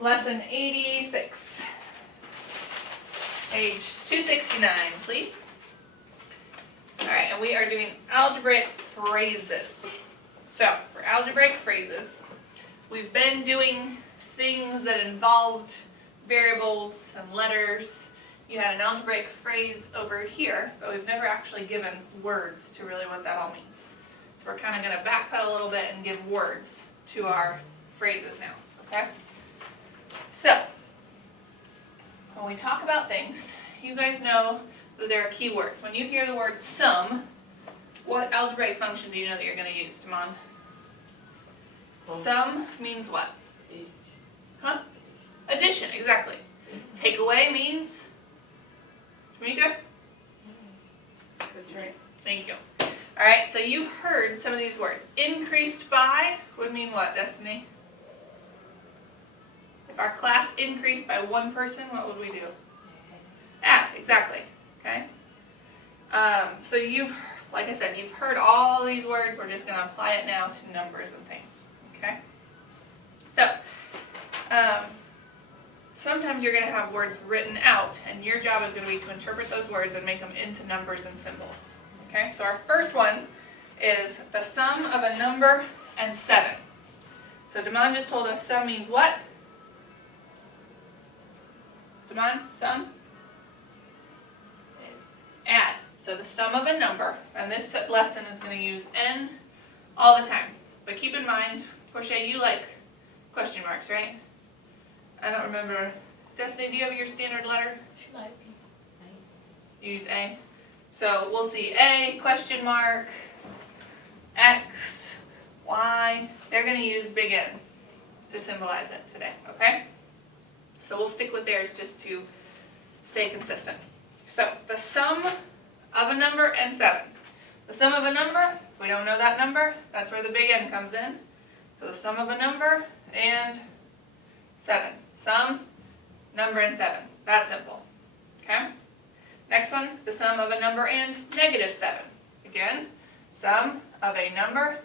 Lesson 86. Page 269, please. Alright, and we are doing algebraic phrases. So, for algebraic phrases, we've been doing things that involved variables and letters. You had an algebraic phrase over here, but we've never actually given words to really what that all means. So we're kind of going to backpedal a little bit and give words to our phrases now, okay? So, when we talk about things, you guys know that there are keywords. When you hear the word sum, what algebraic function do you know that you're going to use, Damon? Sum means what? Huh? Addition, exactly. Take away means? Tamika? That's right. Thank you. Alright, so you've heard some of these words. Increased by would mean what, Destiny? If our class increased by one person, what would we do? Add, exactly. Okay? So you've, like I said, you've heard all these words. We're just going to apply it now to numbers and things. Okay? So, sometimes you're going to have words written out, and your job is going to be to interpret those words and make them into numbers and symbols. Okay? So our first one is the sum of a number and 7. So Damon just told us sum means what? Damon, sum? Add. So the sum of a number, and this lesson is going to use n all the time. But keep in mind, Portia, you like question marks, right? I don't remember. Destiny, do you have your standard letter? You use A. So we'll see A, question mark, X, Y. They're going to use big N to symbolize it today, okay? So we'll stick with theirs just to stay consistent. So the sum of a number and 7. The sum of a number, if we don't know that number, that's where the big N comes in. So the sum of a number and 7. Sum, number, and 7. That's simple. Okay? Next one, the sum of a number and negative 7. Again, sum of a number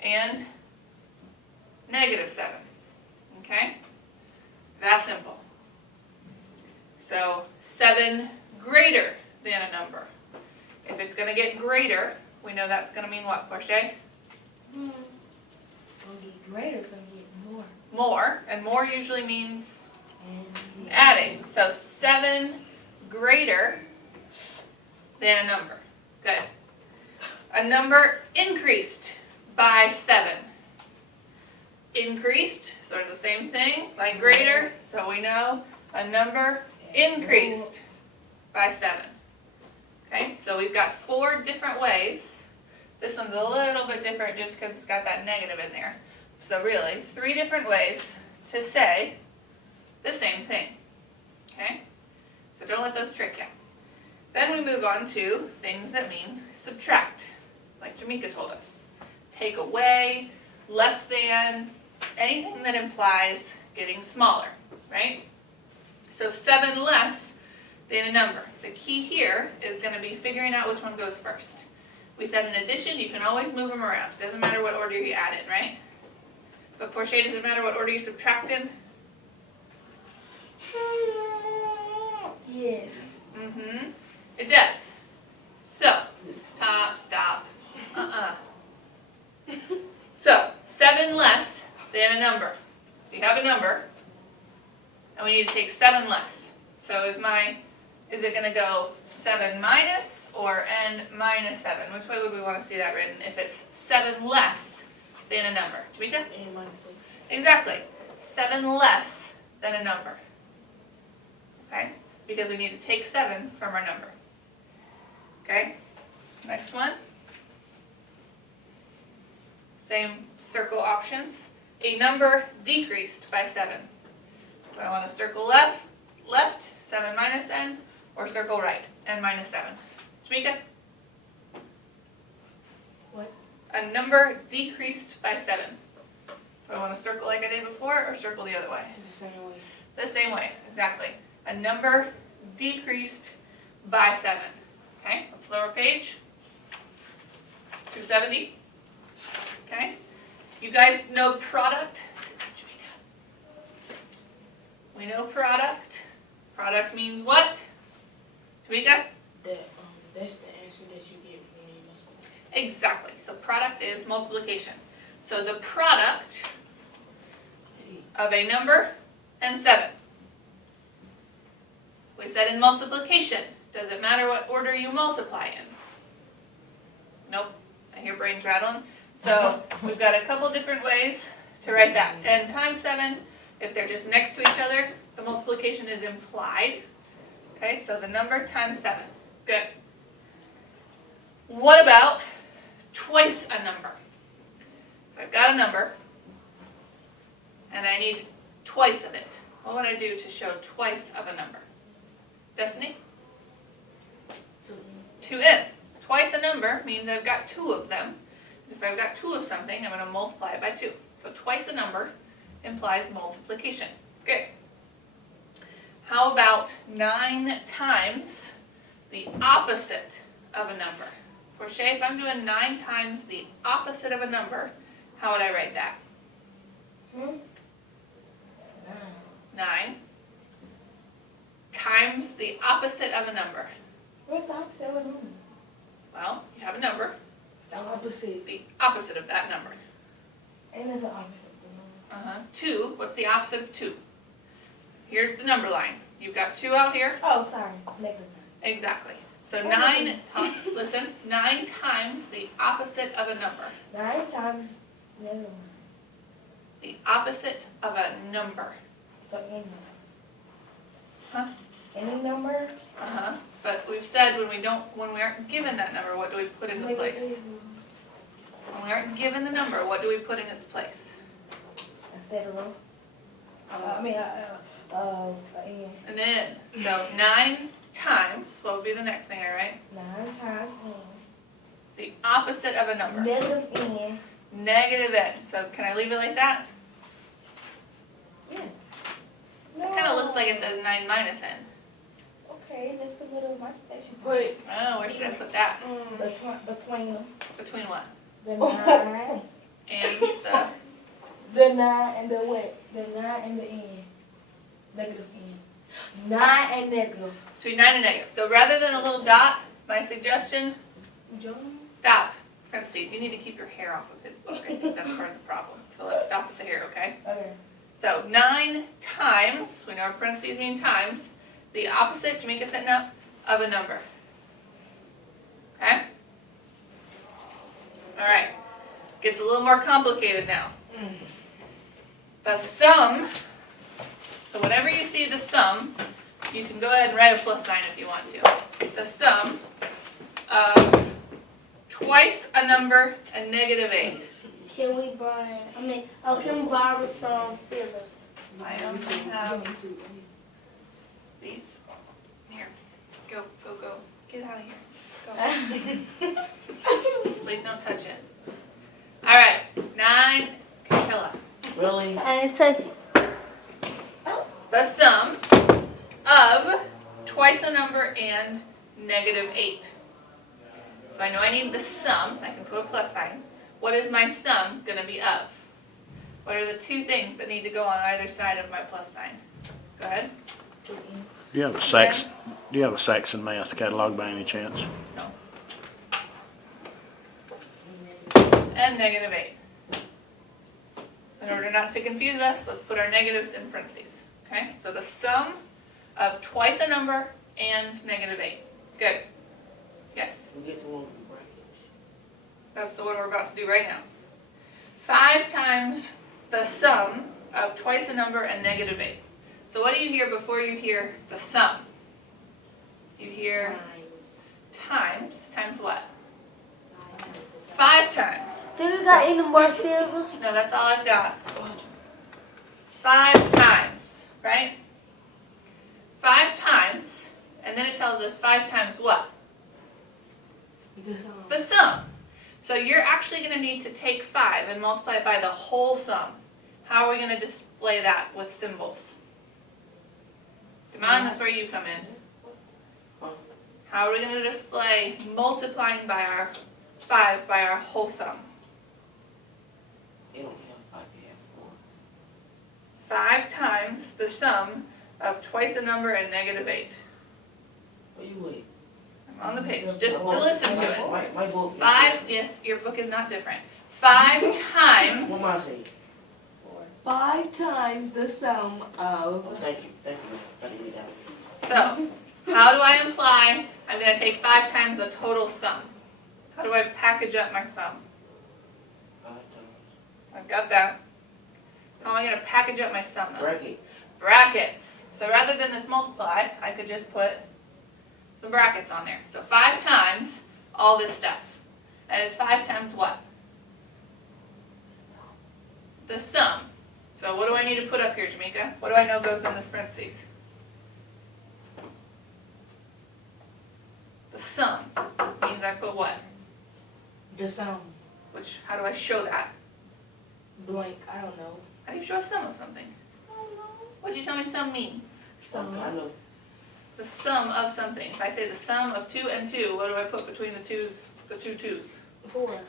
and negative 7. Okay? That's simple. So, 7 greater than a number. If it's going to get greater, we know that's going to mean what, Portia? Will be greater, but be more. More, and more usually means adding. So 7 greater than a number. Good. A number increased by 7. Increased, sort of the same thing, like greater. So we know a number increased by 7. Okay, so we've got 4 different ways. This one's a little bit different just because it's got that negative in there. So really, 3 different ways to say the same thing. Okay? So don't let those trick you. Then we move on to things that mean subtract, like Jamaica told us. Take away, less than, anything that implies getting smaller, right? So 7 less than a number. The key here is going to be figuring out which one goes first. We said in addition, you can always move them around. Doesn't matter what order you add in, right? But Portia, does it matter what order you subtract in? Yes. Mm-hmm. It does. So, stop. So, 7 less than a number. So you have a number, and we need to take 7 less. So is it going to go 7 minus or n minus 7? Which way would we want to see that written if it's 7 less than a number? Tamika? And minus 8. Exactly. 7 less than a number. Okay? Because we need to take 7 from our number. Okay? Next one. Same circle options. A number decreased by 7. Do I want to circle left, 7 minus n, or circle right, n minus 7? Tamika? What? A number decreased by 7. Do I want to circle like I did before, or circle the other way? The same way. The same way, exactly. A number decreased by 7. Okay, let's lower page. 270. Okay. You guys know product? We know product. Product means what? Tamika? That's the answer that you get when you multiply. Exactly. So product is multiplication. So the product of a number and 7. We said in multiplication. Does it matter what order you multiply in? Nope. I hear brains rattling. So we've got a couple different ways to write that. And times 7, if they're just next to each other, the multiplication is implied. Okay, so the number times 7. Good. What about twice a number? If I've got a number and I need twice of it, what would I do to show twice of a number? Destiny? 2n. Twice a number means I've got 2 of them. If I've got 2 of something, I'm going to multiply it by 2. So twice a number implies multiplication. Good. How about 9 times the opposite of a number? For Shay, if I'm doing 9 times the opposite of a number, how would I write that? 9 times the opposite of a number. What's the opposite of a number? Well, you have a number. The opposite. The opposite of that number. And there's the opposite of a number. 2. What's the opposite of 2? Here's the number line. You've got 2 out here. Oh, sorry. Negative 9. Exactly. So 9, listen, 9 times the opposite of a number. 9 times negative 1. The opposite of a number. So any. Huh? Any number? But we've said when we aren't given that number, what do we put in the place? When we aren't given the number, what do we put in its place? I said a row. An n. So 9 times, what would be the next thing I write? 9 times n. The opposite of a number. Negative n. Negative n. So can I leave it like that? Yes. It kind of looks like it says 9 minus n. Okay, let's put a little my special. Wait. Oh, where should I put that? Between Between what? the 9. And the... The 9 and the what? The 9 and the n. Negative n. 9 and negative. Between 9 and negative. So rather than a little dot, my suggestion, stop. Parentheses. You need to keep your hair off of his book. I think that's part of the problem. So let's stop at the hair, okay? Okay. So 9 times, we know our parentheses mean times, the opposite, to make a sentence up, of a number. Okay? Alright. Gets a little more complicated now. The sum, so whenever you see the sum, you can go ahead and write a plus sign if you want to. The sum of twice a number and negative 8. Can we borrow some scissors? I have these. Here. Go. Get out of here. Go. Please don't touch it. Alright. 9. Camilla. Really? I didn't touch it. The sum of twice a number and negative 8. So I know I need the sum. I can put a plus sign. What is my sum going to be of? What are the 2 things that need to go on either side of my plus sign? Go ahead. Do you have a Saxon math catalog by any chance? No. And negative 8. In order not to confuse us, let's put our negatives in parentheses. Okay? So the sum of twice a number and negative 8. Good. Yes? We get to one with the brackets. That's the one we're about to do right now. 5 times the sum of twice a number and negative 8. So what do you hear before you hear the sum? You hear times. Times what? 5 times. Do you got any more scissors? No, that's all I've got. 5 times, right? 5 times, and then it tells us 5 times what? The sum. So you're actually going to need to take 5 and multiply it by the whole sum. How are we going to display that with symbols? Demond, that's where you come in. How are we going to display multiplying by our 5 by our whole sum? They don't have 5, they have 4. 5 times the sum of twice a number and negative 8. Where you wait? I'm on the page. Just listen to it. My book. 5, yes, your book is not different. 5 times, What am I saying? 5 times the sum Oh, of. thank you. I didn't read that. so how do I imply I'm going to take 5 times the total sum? How do I package up my sum? 5 times. I've got that. How am I going to package up my sum though? Bracket. Brackets. So rather than this multiply, I could just put some brackets on there. So 5 times all this stuff. And it's 5 times what? The sum. So what do I need to put up here, Jamaica? What do I know goes in this parentheses? The sum means I put what? The sum. Which, how do I show that? Blank. I don't know. How do you show a sum of something? What did you tell me sum mean? Sum. I know. The sum of something. If I say the sum of 2 and 2, what do I put between the two twos? 4.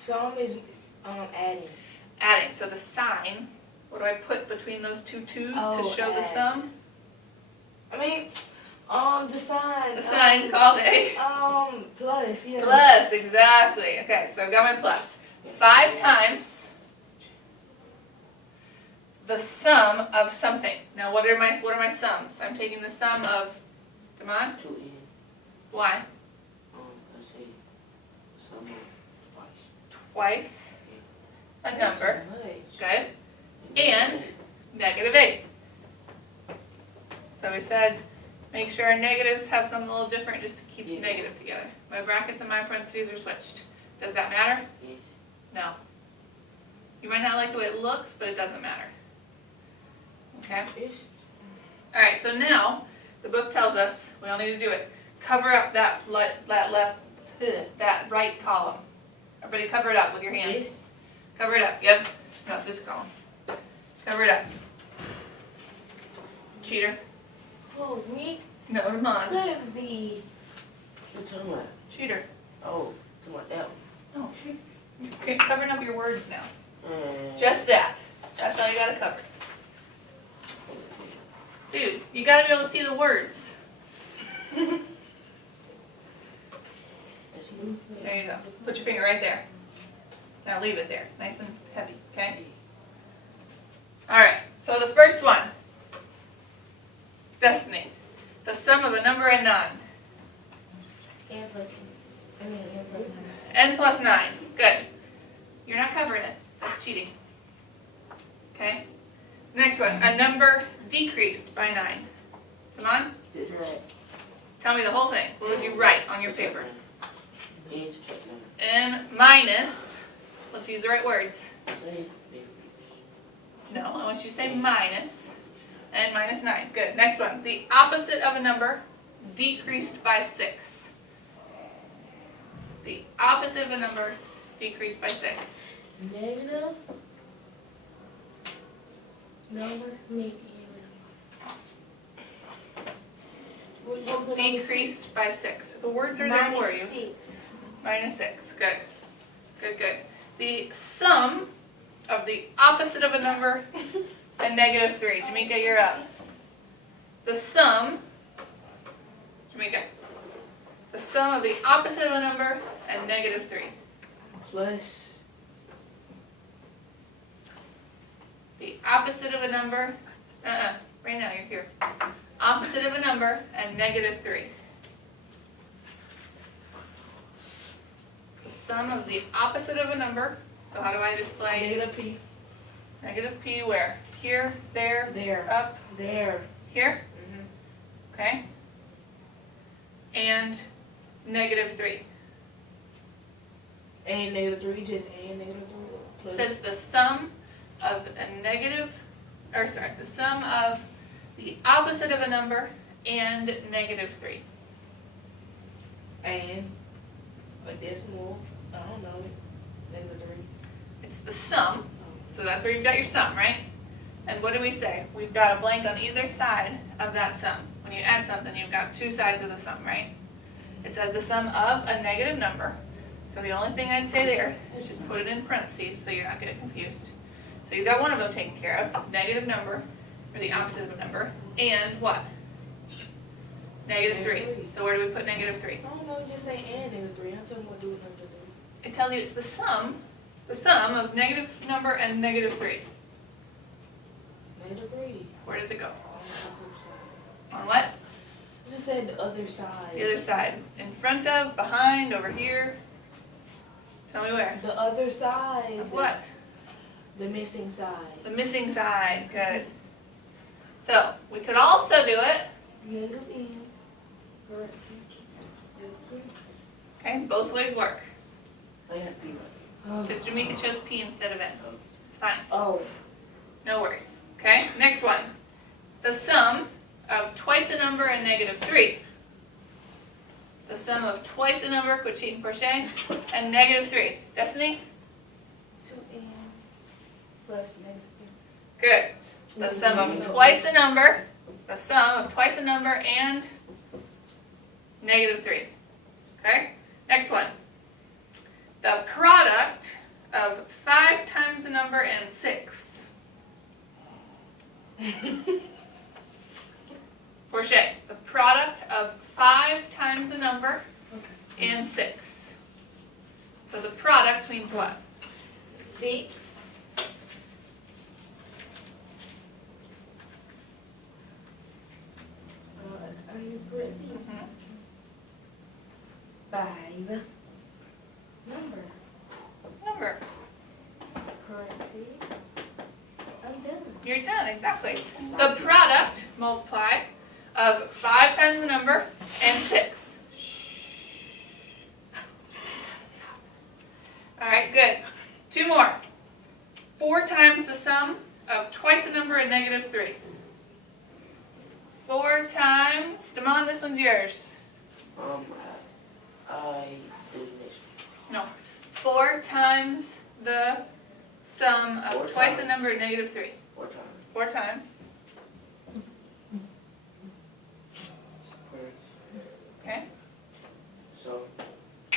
Sum is adding. Adding. So the sign, what do I put between those two twos Oh, to show the add. sum? I mean, the sign. The sign called a Plus. Yeah. plus. Exactly. Okay, so I've got my plus. 5 times the sum of something. Now, what are my sums? I'm taking the sum of. Come on. 2 in. Why? Let's see. Sum of Twice a number. Much. Good. And negative 8. So we said make sure our negatives have something a little different just to keep the Yeah. negative together. My brackets and my parentheses are switched. Does that matter? Yes. No. You might not like the way it looks, but it doesn't matter. Okay? It's Alright, so now the book tells us we all need to do it. Cover up that right column. Everybody cover it up with your hands. this. Cover it up. Yep. Not this column. Cover it up. Cheater. Oh, me. No, Ramon. Could be. What you talking about? Cheater. Oh, to my L. Oh, shoot. You're covering up your words now. And Just that. That's all you gotta cover. Dude, you gotta be able to see the words. that's you. There you go. Put your finger right there. Now leave it there. Nice and heavy, okay? Alright, so the first one. Destiny. The sum of a number and 9. N plus. I mean, N plus 9. N plus 9. Good. You're not covering it. That's cheating. Okay? Next one. A number decreased by 9. Come on. This right. Tell me the whole thing. What would you write on your paper? N subtract 9. N minus. Let's use the right words. Say No, I want you to say minus. N minus 9. Good. Next one. The opposite of a number decreased by 6. The opposite of a number decreased by 6. Negative. Number. Decreased by 6. The words are there for you. Minus 6. Good. Good, good. The sum of the opposite of a number and negative 3. Jamaica, you're up. The sum, Jamaica, the sum of the opposite of a number and negative 3. Plus. The opposite of a number, right now, you're here. Opposite of a number and negative 3. The sum of the opposite of a number, so how do I display Negative P. negative P where? Here, there, There. up, There. here, okay? And negative 3. A negative 3, just A negative 3. It Plus. says the sum of a negative, or sorry, the sum of the opposite of a number and negative 3. And a decimal. I don't know. Negative 3. It's the sum, so that's where you've got your sum, right? And what do we say? We've got a blank on either side of that sum. When you add something, you've got two sides of the sum, right? It says the sum of a negative number. So the only thing I'd say there is just put it in parentheses so you're not getting confused. So you've got one of them taken care of, negative number, or the opposite of a number, and what? Negative 3. So where do we put negative 3? I don't know, just say and in the 3. I'm telling you what to do with number 3. It tells you it's the sum of negative number and negative 3. Negative 3. Where does it go? On what? I just said the other side. The other side. In front of, behind, over here. Tell me where. The other side. Of what? The missing side. The missing side. Good. So, we could also do it. Negative n. Correct. Okay, both ways work. I have P right. Oh. Because Jamaica chose P instead of N. It's fine. Oh. No worries. Okay, next one. The sum of twice a number and negative 3. The sum of twice a number, quit cheating, crochet, and negative 3. Destiny? 2n plus negative 3. Good. The sum of twice a number, and negative 3. Okay? Next one. The product of 5 times a number and 6. Crochet. The product of 5 times a number and 6. So the product means what? 6. Are you correct? 5. Number. Number. Correct. I'm done. You're done, exactly. The product, multiply, of 5 times the number and 6. Alright, good. 2 more. 4 times the sum of twice the number and negative 3. 4 times, Damon, this one's yours. I do this. No. 4 times the sum of 4 twice the times. number and negative 3. 4 times. 4 times. Correct. Okay. So,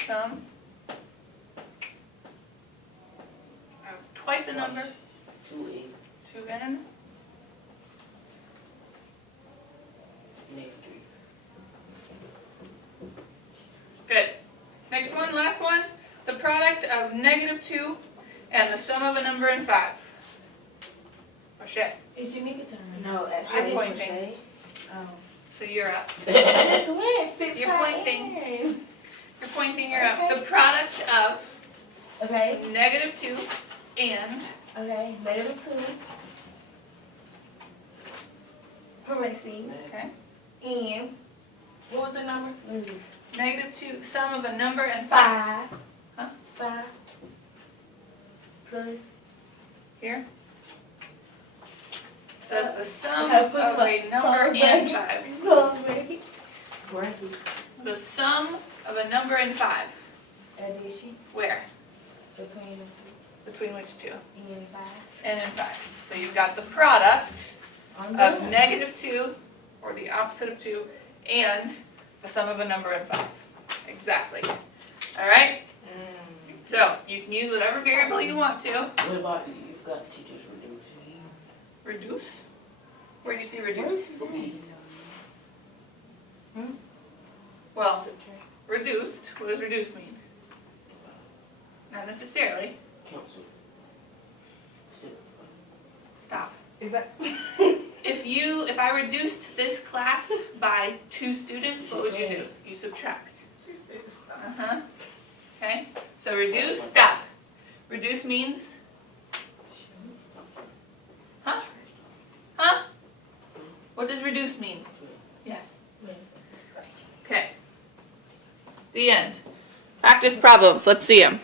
Sum of twice the number, 2n 2n, negative 3. good. Next one, last one. The product of negative 2 and the sum of a number and 5. Oh shit. It's Jamaica time. No, I'm actually. pointing. Oh. So you're up. That's when 6 You're pointing. times. You're pointing, you're up. The product of Okay. negative 2 and Okay. Negative 2. Correcting. okay, And what was the number? negative 2, sum of a number and 5. 5. Huh? 5. Plus. Here. Says the sum Okay, of put a number and 5. Correct. The sum of a number and 5. Addition Where? between Between which two? n and 5. N and 5. So you've got the product I'm of done. negative 2, or the opposite of 2, and the sum of a number and 5. Exactly. Alright? So, you can use whatever variable you want to. What about you've got teachers reducing? Reduce? Where do you see reduce? For me. Well, reduced, what does reduce mean? Not necessarily. Council. Stop. Is that? If I reduced this class by 2 students, what would you do? You subtract. Uh-huh. Okay? So reduce, stop. Reduce means? Huh? Huh? What does reduce mean? Yes. Okay. The end. Practice problems. Let's see them.